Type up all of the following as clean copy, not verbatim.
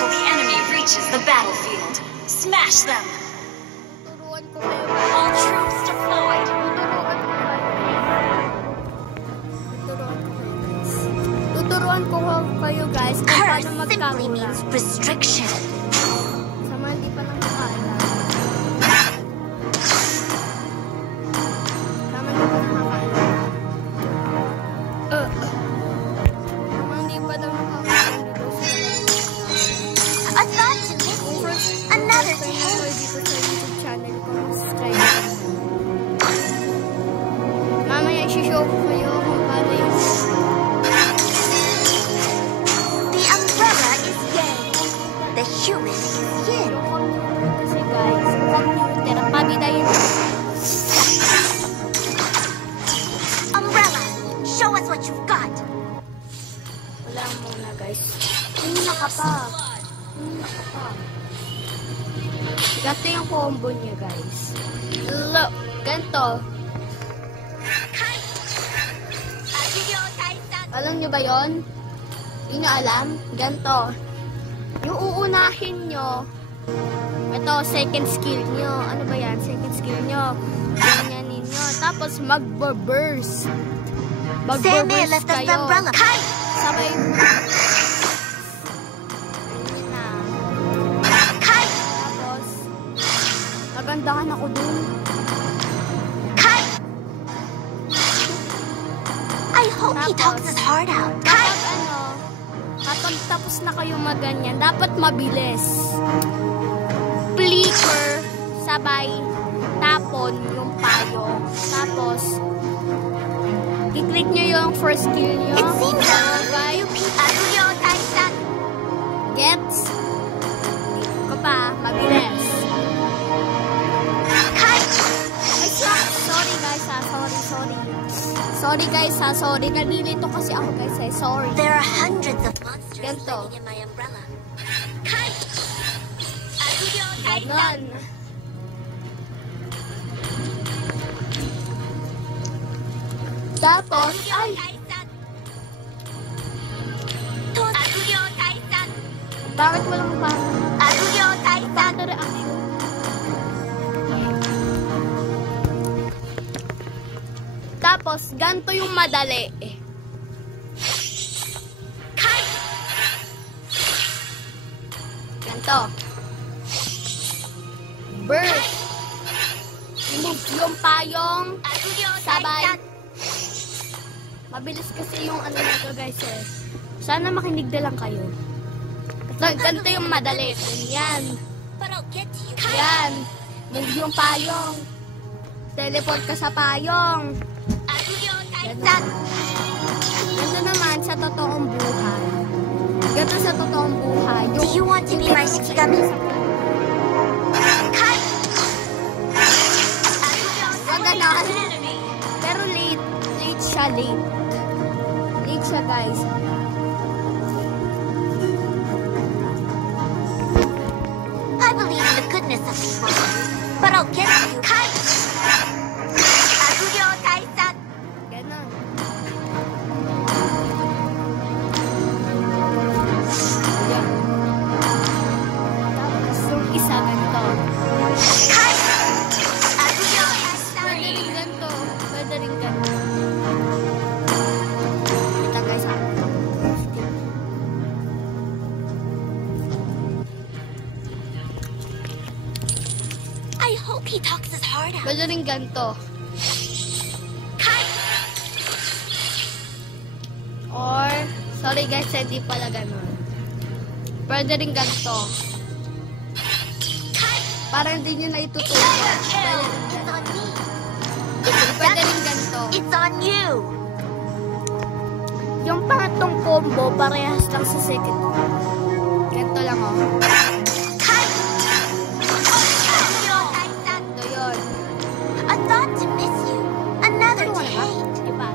until the enemy reaches the battlefield. Smash them! Tuturuan ko kayo. All troops deployed! Tuturuan ko kayo guys kung Curse paano simply magkakula. means restriction. Sa mga hindi pa nang nakakaalam. Sa mga hindi pa nang nakakaalam. Sa mga hindi pa nang nakakaalam dito sa A thought to miss you, another to Kaya hate. dito sa YouTube channel ko, subscribe. Mamaya isi-show ko kayo kung paano yung The umbrella is yang. The human is yin. kasi guys, computer, pabida yun. Umbrella, show us what you've got. Wala muna guys. Hindi ka pa. Ganito yung combo niya guys. Look, ganito. Alam niyo ba yon? Hindi niyo alam? Ganito. Yung uunahin niyo, ito, second skill niyo. Ano ba yan? Second skill niyo. Ganyan ninyo. Tapos mag-burst. Sammy, Mag-burst lift up the kayo. umbrella. Sabay. Ayun na. Tapos, nagandahan ako dun. I hope he talks his heart out. Kapag kapag tapos na kayo maganyan, dapat mabilis. Flicker, sabay, tapon yung payong. Tapos, i-click nyo yung first skill nyo. It seems Sabay, gets? Ko pa, mabilis. Ay, sorry guys ha, sorry. Sorry guys ha, sorry. Nalilito kasi ako guys eh, sorry. There are hundreds of monsters Ganto. living in my umbrella. Ganon. Tapos, ay, bakit walang paano reaction? Tapos, ganito yung madali. Ganito. Burst. Move yung payong. Sabay. Mabilis kasi yung ano nito guys eh. Sana makinig na lang kayo. Ganito yung madali. Yan. Yan. Move yung payong. Teleport ka sa payong. Ganito naman sa totoong buhay. Ganito sa totoong buhay. Do you want to be my Shikigami? Wag ganon. Pero late. Late siya, late. Late siya, guys. I believe in the goodness of people, but I'll get to you. Ganon. Yan. Tapos yung isa ganito. Pwede rin ganito. Pwede rin ganito. Ito guys ha. I hope he talks his heart out. Pwede rin ganito. Or, sorry guys, hindi pala ganun. Pwede rin ganito. Para hindi nyo na itutuloy. Pwede rin It's ganito. on me. Pwede rin ganito. It's on you. Yung pangatlong combo, parehas lang sa second. Ganito lang oh. Ito yun. A thought to miss you, another to hate. Diba?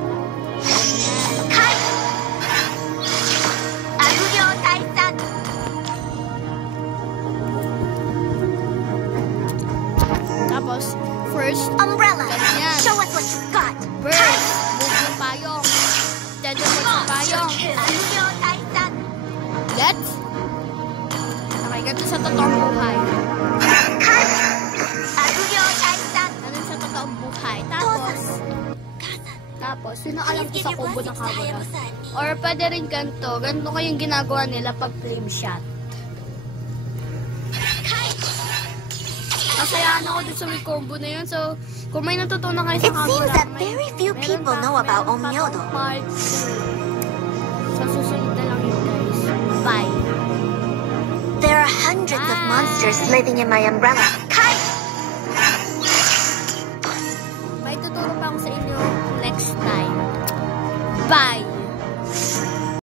Tapos, first, Umbrella, Ganyan. show us what you've got. burst. Move yung payong. Teleport sa payong. Gets? sa totoong buhay. Aguyo Taisa. Ganun sa totoong buhay. Tapos, yun ang alam ko sa combo ng Kagura. Or pwede rin ganito. Ganito kayong ginagawa nila pag flame shot. Nasayaan ako dun sa may combo na yun. So, kung may natutunan kayo sa It seems Kagura, that very few people know about Omyodo. Sa susunod na lang yun, guys. Bye. There are hundreds of monsters living in my umbrella.